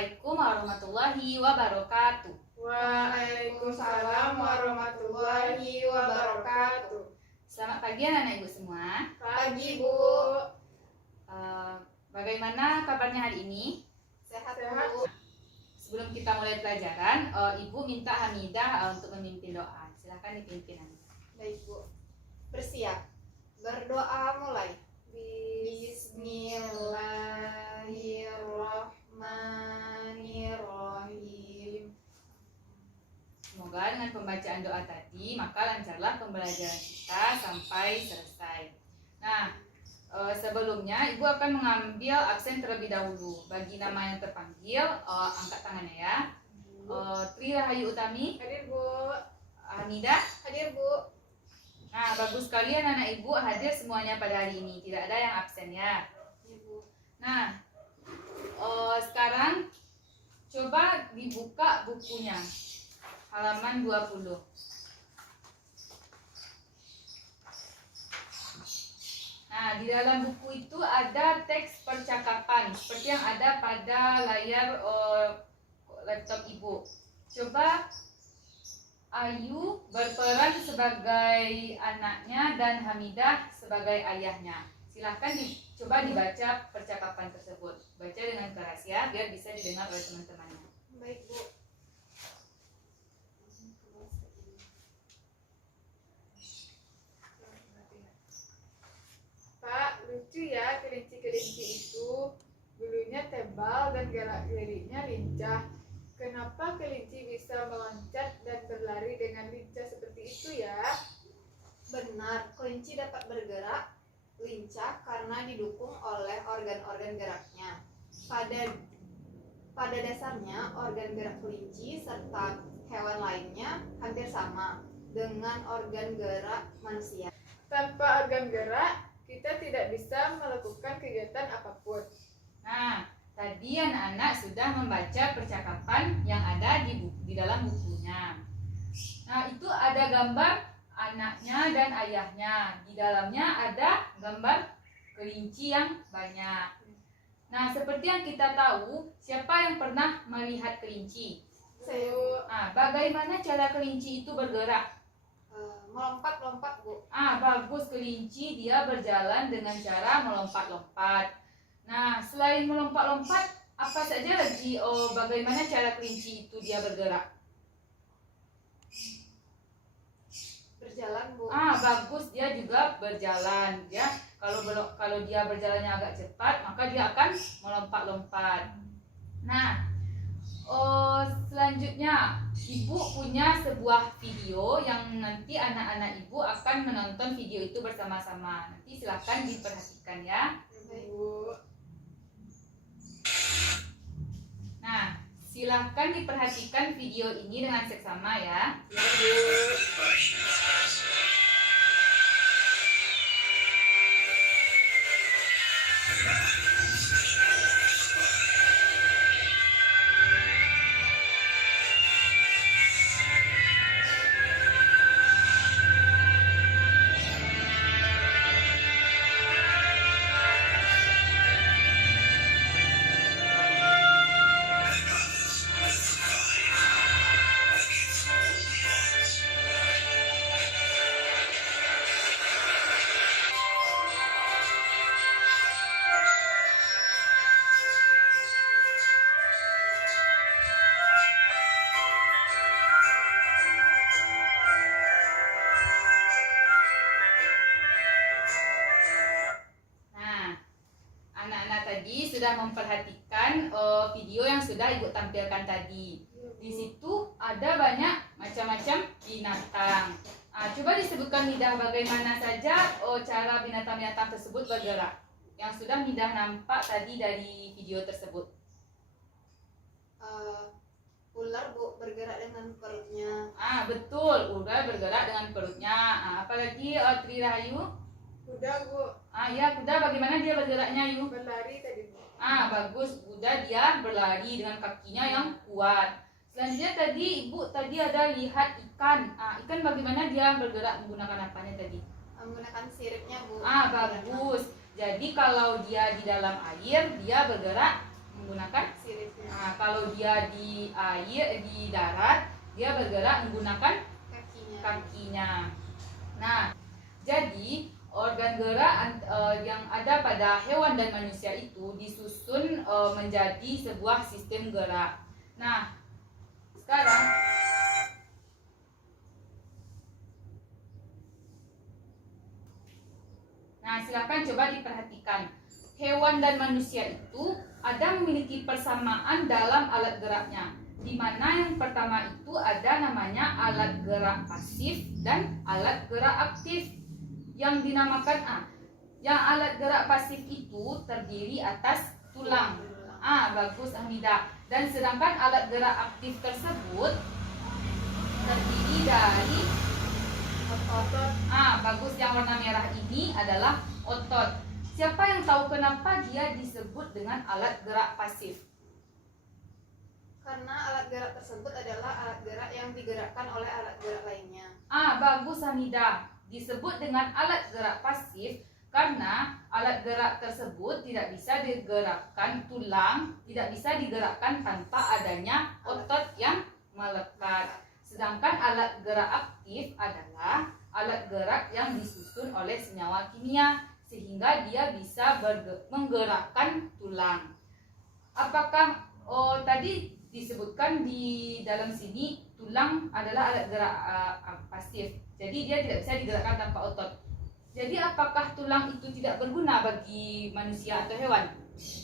Assalamualaikum warahmatullahi wabarakatuh. Waalaikumsalam warahmatullahi wabarakatuh. Selamat pagi anak-anak ibu semua. Pagi, Bu. Bagaimana kabarnya hari ini? Sehat, Bu. Sebelum kita mulai pelajaran, ibu minta Hamidah untuk memimpin doa. Silahkan dipimpin Hamidah. Baik, Bu. Bersiap. Berdoa mulai. Bismillahirrahmanirrahim. Semoga dengan pembacaan doa tadi, maka lancarlah pembelajaran kita sampai selesai. Nah, sebelumnya ibu akan mengambil absen terlebih dahulu. Bagi nama yang terpanggil, angkat tangannya ya. Tri Rahayu Utami. Hadir, Bu. Hamidah. Hadir, Bu. Nah, bagus sekali anak ibu hadir semuanya pada hari ini. Tidak ada yang absen ya. Ibu. Nah, sekarang coba dibuka bukunya. Halaman 20. Nah, di dalam buku itu ada teks percakapan seperti yang ada pada layar laptop ibu. Coba Ayu berperan sebagai anaknya dan Hamidah sebagai ayahnya. Silahkan coba dibaca percakapan tersebut. Baca dengan keras ya, biar bisa didengar oleh teman-temannya. Baik, Bu. Pak, lucu ya kelinci-kelinci itu. Bulunya tebal dan gerak-geriknya lincah. Kenapa kelinci bisa meloncat dan berlari dengan lincah seperti itu ya? Benar, kelinci dapat bergerak lincah karena didukung oleh organ-organ geraknya. Pada dasarnya, organ gerak kelinci serta hewan lainnya hampir sama dengan organ gerak manusia. Tanpa organ gerak, kita tidak bisa melakukan kegiatan apapun. Nah, tadi anak-anak sudah membaca percakapan yang ada di dalam bukunya. Nah, itu ada gambar anaknya dan ayahnya. Di dalamnya ada gambar kelinci yang banyak. Nah, seperti yang kita tahu, siapa yang pernah melihat kelinci? Nah, bagaimana cara kelinci itu bergerak? Melompat-lompat, Bu. Bagus, kelinci dia berjalan dengan cara melompat-lompat. Nah, selain melompat-lompat, apa saja lagi bagaimana cara kelinci itu dia bergerak? Berjalan, Bu. Bagus, dia juga berjalan ya. Kalau dia berjalannya agak cepat, maka dia akan melompat-lompat. Nah, selanjutnya ibu punya sebuah video yang nanti anak-anak ibu akan menonton video itu bersama-sama. Nanti silahkan diperhatikan ya. Bu. Nah, silahkan diperhatikan video ini dengan seksama ya. Tadi sudah memperhatikan video yang sudah ibu tampilkan tadi. Di situ ada banyak macam-macam binatang. Coba disebutkan Midah bagaimana saja cara binatang-binatang tersebut bergerak yang sudah Midah nampak tadi dari video tersebut. Ular, Bu, bergerak dengan perutnya. Betul, ular bergerak dengan perutnya. Apalagi Tri Rahayu? Kuda, Bu. Ya, kuda bagaimana dia bergeraknya, Yu? Berlari tadi, Bu. Bagus, kuda dia berlari dengan kakinya yang kuat. Selanjutnya tadi ibu ada lihat ikan. Ikan bagaimana dia bergerak menggunakan apanya tadi? Menggunakan siripnya, Bu. Bagus. Jadi kalau dia di dalam air, dia bergerak menggunakan Sirip. kalau dia di air, di darat, dia bergerak menggunakan Kakinya. kakinya. Nah, jadi organ gerak yang ada pada hewan dan manusia itu disusun menjadi sebuah sistem gerak. Nah, sekarang silakan coba diperhatikan. Hewan dan manusia itu ada memiliki persamaan dalam alat geraknya. Di mana yang pertama itu ada namanya alat gerak pasif dan alat gerak aktif. Yang dinamakan yang alat gerak pasif itu terdiri atas tulang. Bagus Hamidah. Dan sedangkan alat gerak aktif tersebut terdiri dari otot. Bagus, yang warna merah ini adalah otot. Siapa yang tahu kenapa dia disebut dengan alat gerak pasif? Karena alat gerak tersebut adalah alat gerak yang digerakkan oleh alat gerak lainnya. Bagus Hamidah. Disebut dengan alat gerak pasif karena alat gerak tersebut tidak bisa digerakkan tulang, tidak bisa digerakkan tanpa adanya otot yang melekat. Sedangkan alat gerak aktif adalah alat gerak yang disusun oleh senyawa kimia sehingga dia bisa menggerakkan tulang. Apakah tadi disebutkan di dalam sini tulang adalah alat gerak pasif, jadi dia tidak bisa digerakkan tanpa otot. Jadi apakah tulang itu tidak berguna bagi manusia atau hewan?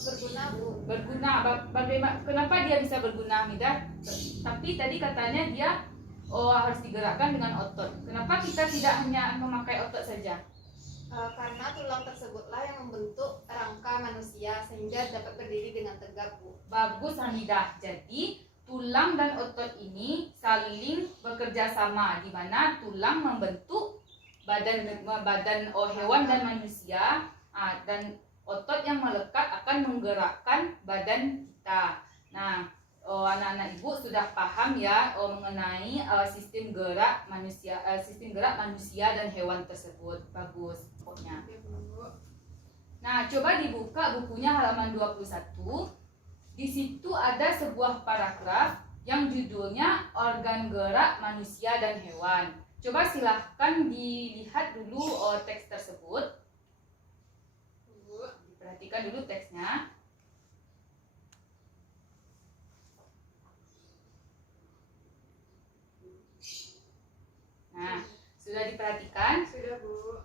Berguna, Bu. Berguna. Bagaimana? Kenapa dia bisa berguna, Hamidah? Tapi tadi katanya dia harus digerakkan dengan otot. Kenapa kita tidak hanya memakai otot saja? Karena tulang tersebutlah yang membentuk rangka manusia sehingga dapat berdiri dengan tegak, Bu. Bagus Hamidah. Jadi tulang dan otot ini saling bekerja sama, di mana tulang membentuk badan hewan dan manusia, dan otot yang melekat akan menggerakkan badan kita. Nah, anak-anak ibu sudah paham ya mengenai sistem gerak manusia dan hewan tersebut. Bagus pokoknya. Nah, coba dibuka bukunya halaman 21. Di situ ada sebuah paragraf yang judulnya organ gerak manusia dan hewan. Coba silahkan dilihat dulu teks tersebut. Diperhatikan dulu teksnya. Nah, sudah diperhatikan? Sudah, Bu.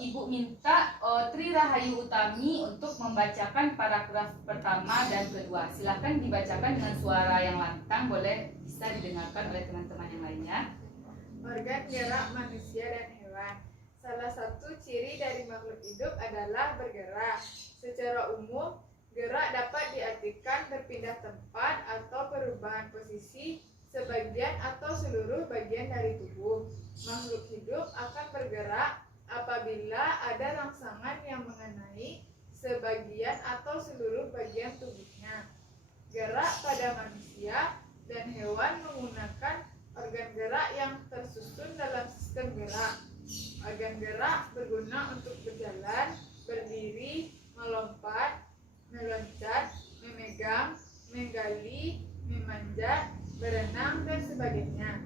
Ibu minta Tri Rahayu Utami untuk membacakan paragraf pertama dan kedua. Silahkan dibacakan dengan suara yang lantang, boleh bisa didengarkan oleh teman-teman yang lainnya. Organ gerak manusia dan hewan. Salah satu ciri dari makhluk hidup adalah bergerak. Secara umum, gerak dapat diartikan berpindah tempat atau perubahan posisi sebagian atau seluruh bagian dari tubuh. Makhluk hidup akan bergerak apabila ada rangsangan yang mengenai sebagian atau seluruh bagian tubuhnya. Gerak pada manusia dan hewan menggunakan organ gerak yang tersusun dalam sistem gerak. Organ gerak berguna untuk berjalan, berdiri, melompat, meloncat, memegang, menggali, memanjat, berenang, dan sebagainya.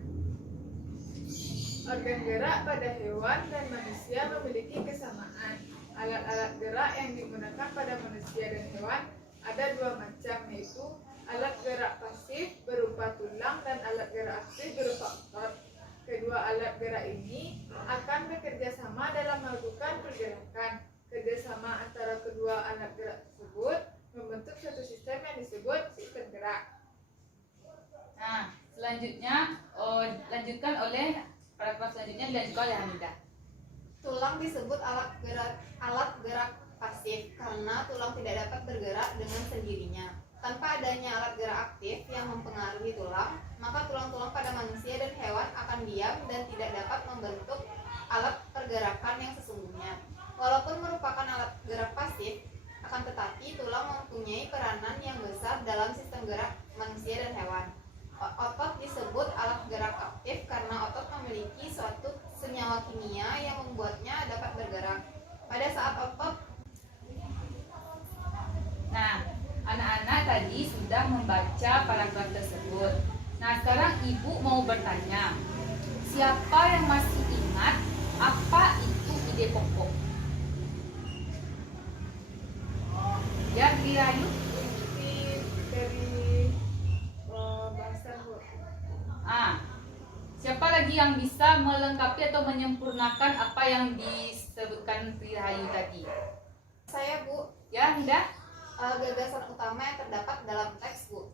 Organ gerak pada hewan dan manusia memiliki kesamaan. Alat-alat gerak yang digunakan pada manusia dan hewan ada dua macam, yaitu alat gerak pasif berupa tulang dan alat gerak aktif berupa otot. Kedua alat gerak ini akan bekerja sama dalam melakukan pergerakan. Kerjasama antara kedua alat gerak tersebut membentuk suatu sistem yang disebut sistem gerak. Nah, selanjutnya lanjutkan oleh paragraf selanjutnya dilanjutkan oleh Hamidah. Tulang disebut alat gerak pasif karena tulang tidak dapat bergerak dengan sendirinya. Tanpa adanya alat gerak aktif yang mempengaruhi tulang, maka tulang-tulang pada manusia dan hewan akan diam dan tidak dapat membentuk alat pergerakan yang sesungguhnya. Walaupun merupakan alat gerak pasif, akan tetapi tulang mempunyai peranan yang besar dalam sistem gerak manusia dan hewan. Otot disebut alat gerak aktif karena otot memiliki suatu senyawa kimia yang membuatnya dapat bergerak. Pada saat otot Nah, anak-anak sudah membaca paragraf tersebut. Nah, sekarang Ibu mau bertanya, siapa yang masih ingat apa itu ide pokok? Ya, Triayu? Inti dari bahasan Bu. Siapa lagi yang bisa melengkapi atau menyempurnakan apa yang disebutkan Triayu tadi? Saya Bu, Ya, Nida? gagasan utama yang terdapat dalam teks Bu.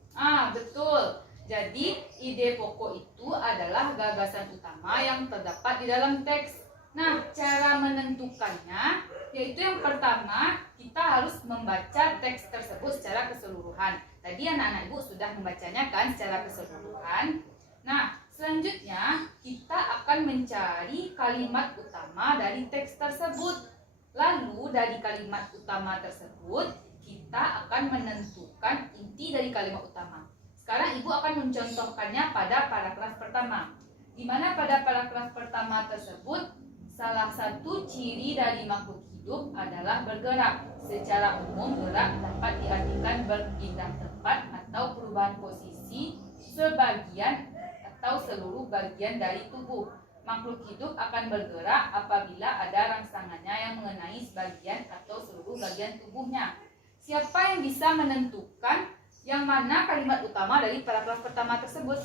Betul. Jadi, ide pokok itu adalah gagasan utama yang terdapat di dalam teks. Nah, cara menentukannya yaitu yang pertama, kita harus membaca teks tersebut secara keseluruhan. Tadi anak-anak Ibu sudah membacanya kan secara keseluruhan. Nah, selanjutnya kita akan mencari kalimat utama dari teks tersebut. Lalu dari kalimat utama tersebut, kita akan menentukan inti dari kalimat utama. Sekarang Ibu akan mencontohkannya pada paragraf pertama. Di mana pada paragraf pertama tersebut, salah satu ciri dari makhluk hidup adalah bergerak. Secara umum, gerak dapat diartikan berpindah tempat atau perubahan posisi sebagian atau seluruh bagian dari tubuh. Makhluk hidup akan bergerak apabila ada rangsangannya yang mengenai sebagian atau seluruh bagian tubuhnya. Siapa yang bisa menentukan yang mana kalimat utama dari paragraf pertama tersebut?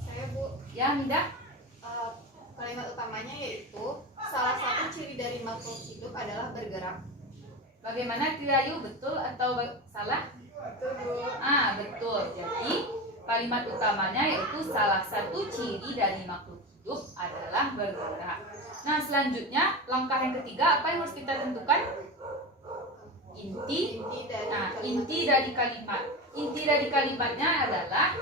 Saya Bu, Ya, Nida? kalimat utamanya yaitu salah satu ciri dari makhluk hidup adalah bergerak. Bagaimana Triayu, betul atau salah? Betul Bu. Betul. Jadi kalimat utamanya yaitu salah satu ciri dari makhluk hidup adalah bergerak. Nah, selanjutnya langkah yang ketiga apa yang harus kita tentukan? Inti dari kalimat. Inti dari kalimatnya adalah,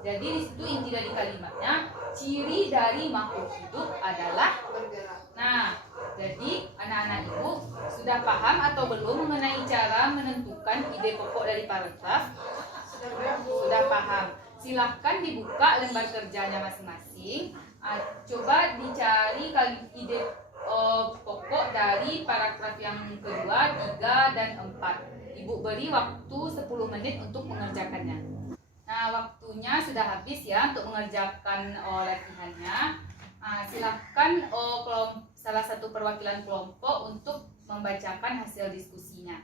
jadi di situ inti dari kalimatnya, ciri dari makhluk hidup adalah Bergerak. Nah, jadi anak-anak Ibu sudah paham atau belum mengenai cara menentukan ide pokok dari paragraf? Sudah paham. Silahkan dibuka lembar kerjanya masing-masing. Coba dicari ide pokok dari paragraf yang kedua, 3, dan 4. Ibu beri waktu 10 menit untuk mengerjakannya. Nah, waktunya sudah habis ya untuk mengerjakan latihannya. Silahkan salah satu perwakilan kelompok untuk membacakan hasil diskusinya.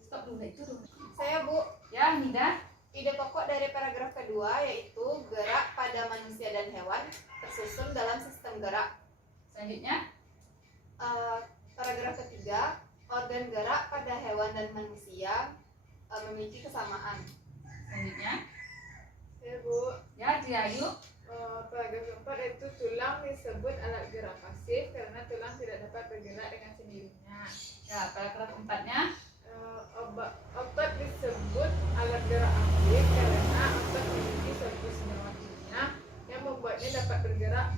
Stop dulu itu dulu. Saya Bu, Ya, Nida. ide pokok dari paragraf kedua yaitu gerak pada manusia dan hewan tersusun dalam sistem gerak. Selanjutnya, Paragraf ketiga, organ gerak pada hewan dan manusia memiliki kesamaan. selanjutnya. Ya Bu. Ya, Triayu. Paragraf keempat yaitu tulang disebut alat gerak pasif karena tulang tidak dapat bergerak dengan sendirinya. Ya, paragraf 4-nya. Otot disebut alat gerak aktif karena otot memiliki suatu senyawa kimia yang membuatnya dapat bergerak.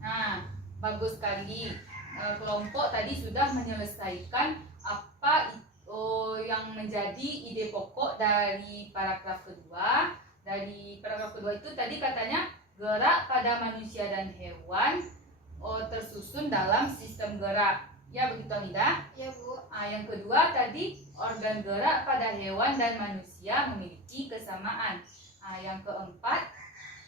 Nah, bagus sekali. Kelompok tadi sudah menyelesaikan apa yang menjadi ide pokok dari paragraf kedua. Dari paragraf kedua itu tadi katanya gerak pada manusia dan hewan tersusun dalam sistem gerak. Ya, begitu Nida? Ya Bu, Yang kedua tadi organ gerak pada hewan dan manusia memiliki kesamaan. Yang keempat,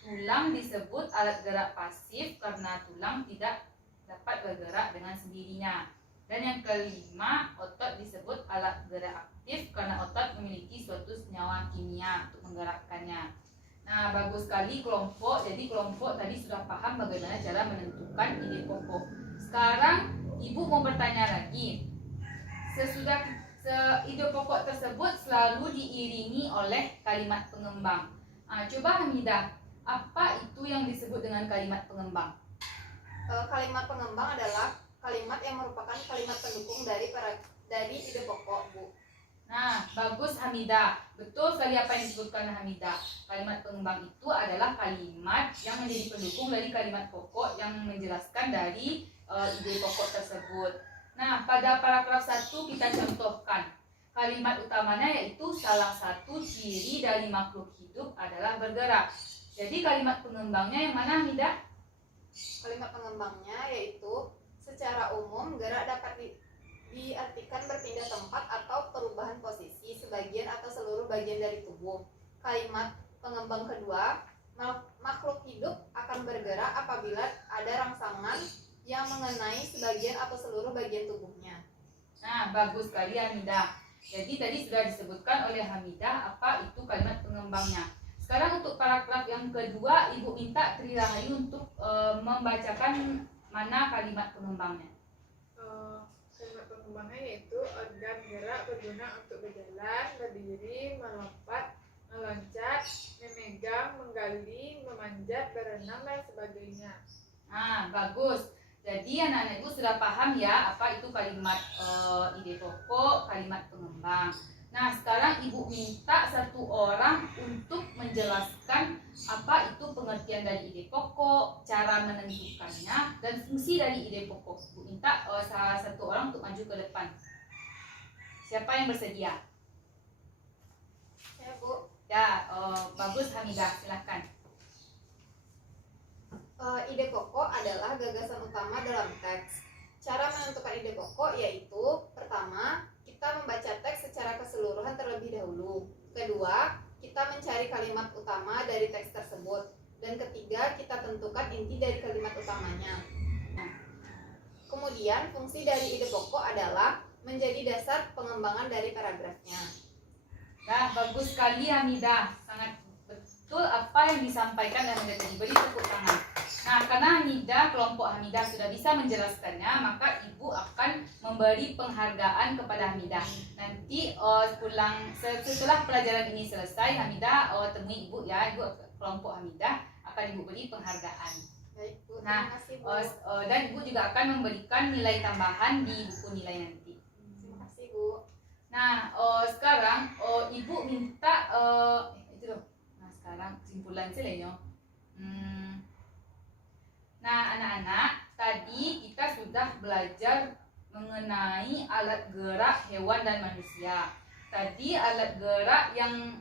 tulang disebut alat gerak pasif karena tulang tidak dapat bergerak dengan sendirinya. Dan yang kelima, otot disebut alat gerak aktif karena otot memiliki suatu senyawa kimia untuk menggerakkannya. Nah, bagus sekali kelompok. Jadi kelompok tadi sudah paham bagaimana cara menentukan ide pokok. Sekarang Ibu mau bertanya lagi. Sesudah ide pokok tersebut selalu diiringi oleh kalimat pengembang. Coba Hamidah, apa itu yang disebut dengan kalimat pengembang? Kalimat pengembang adalah kalimat yang merupakan kalimat pendukung dari ide pokok Bu. Nah, bagus Hamidah. Betul sekali apa yang disebutkan Hamidah. Kalimat pengembang itu adalah kalimat yang menjadi pendukung dari kalimat pokok yang menjelaskan dari ide pokok tersebut. Nah, pada paragraf 1 kita contohkan. Kalimat utamanya yaitu salah satu ciri dari makhluk hidup adalah bergerak. Jadi kalimat pengembangnya yang mana Hamidah? Kalimat pengembangnya yaitu secara umum gerak dapat diartikan berpindah tempat atau perubahan posisi sebagian atau seluruh bagian dari tubuh. Kalimat pengembang kedua, makhluk hidup akan bergerak apabila ada rangsangan yang mengenai sebagian atau seluruh bagian tubuhnya. Nah, bagus sekali Hamidah. Jadi tadi sudah disebutkan oleh Hamidah apa itu kalimat pengembangnya. Sekarang untuk paragraf yang kedua, Ibu minta Tri Rahayu untuk membacakan mana kalimat pengembangnya. Kalimat pengembangnya yaitu organ gerak berguna untuk berjalan, berdiri, melompat, meloncat, memegang, menggali, memanjat, berenang, dan sebagainya. Nah, bagus. Jadi anak-anak Ibu sudah paham ya apa itu kalimat ide pokok, kalimat pengembang. Nah, sekarang Ibu minta satu orang untuk menjelaskan apa itu pengertian dari ide pokok, cara menentukannya, dan fungsi dari ide pokok. Ibu minta salah satu orang untuk maju ke depan. Siapa yang bersedia? Ya, Bu. Ya, bagus Hamidah, silahkan. Ide pokok adalah gagasan utama dalam teks. Cara menentukan ide pokok yaitu pertama, kita membaca teks secara keseluruhan terlebih dahulu. Kedua, kita mencari kalimat utama dari teks tersebut. Dan ketiga, kita tentukan inti dari kalimat utamanya. Kemudian, fungsi dari ide pokok adalah menjadi dasar pengembangan dari paragrafnya. Nah, bagus sekali Hamidah. Sangat betul apa yang disampaikan dan tadi. Beri tepuk tangan. Nah, karena Hamidah, kelompok Hamidah sudah bisa menjelaskannya, maka Ibu akan memberi penghargaan kepada Hamidah. Nanti setelah pelajaran ini selesai, Hamidah temui Ibu ya, Ibu kelompok Hamidah akan Ibu beri penghargaan. Baik, Bu. Nah, Terima kasih, Bu. Dan Ibu juga akan memberikan nilai tambahan di buku nilai nanti. Terima kasih, Bu. Nah, sekarang Ibu minta itu loh. Nah, sekarang kesimpulan selainnya. Nah, anak-anak, tadi kita sudah belajar mengenai alat gerak hewan dan manusia. Tadi alat gerak yang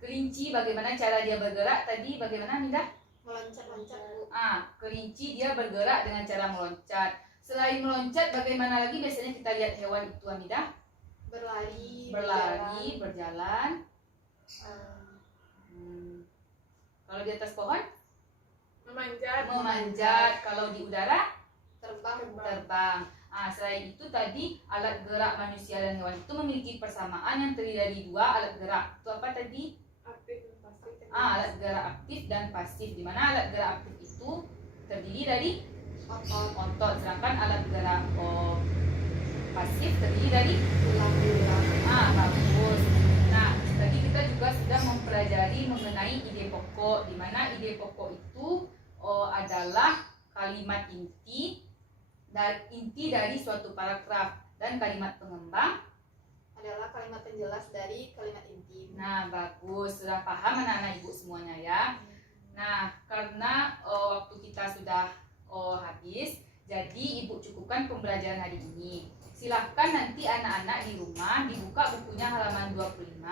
kelinci, bagaimana cara dia bergerak? Tadi bagaimana Hamidah? Meloncat-loncat, Bu. Kelinci dia bergerak dengan cara meloncat. Selain meloncat, bagaimana lagi biasanya kita lihat hewan itu Hamidah? Berlari, berjalan. Kalau di atas pohon? Memanjat. Kalau di udara? Terbang. Selain itu tadi alat gerak manusia dan hewan itu memiliki persamaan yang terdiri dari dua alat gerak. Itu apa tadi? Aktif dan pasif. Alat gerak aktif dan pasif. Di mana alat gerak aktif itu terdiri dari otot, sedangkan alat gerak pasif terdiri dari tulang. bagus. Nah, tadi kita juga sudah mempelajari mengenai ide pokok, di mana ide pokok itu adalah kalimat inti dari suatu paragraf, dan kalimat pengembang adalah kalimat penjelas dari kalimat inti. Nah, bagus, sudah paham anak-anak Ibu semuanya ya. Nah, karena waktu kita sudah habis, jadi Ibu cukupkan pembelajaran hari ini. Silahkan nanti anak-anak di rumah dibuka bukunya halaman 25.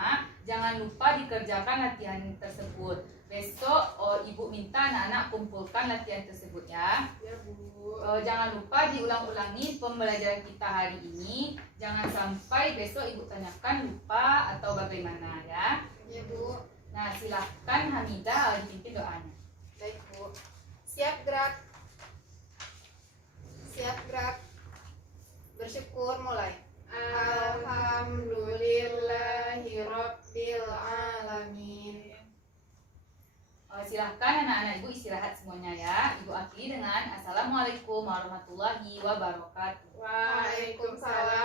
Jangan lupa dikerjakan latihan tersebut. Besok Ibu minta anak-anak kumpulkan latihan tersebut ya. Ya, Bu. Jangan lupa diulang-ulangi pembelajaran kita hari ini. Jangan sampai besok Ibu tanyakan lupa atau bagaimana ya. Ya, Bu. Nah, silahkan Hamidah dipimpin doanya. Baik, Bu. Siap gerak. Bersyukur mulai. Alhamdulillahirabbil alamin. Silahkan anak-anak Ibu istirahat semuanya ya. Ibu akhiri dengan Assalamualaikum warahmatullahi wabarakatuh. Waalaikumsalam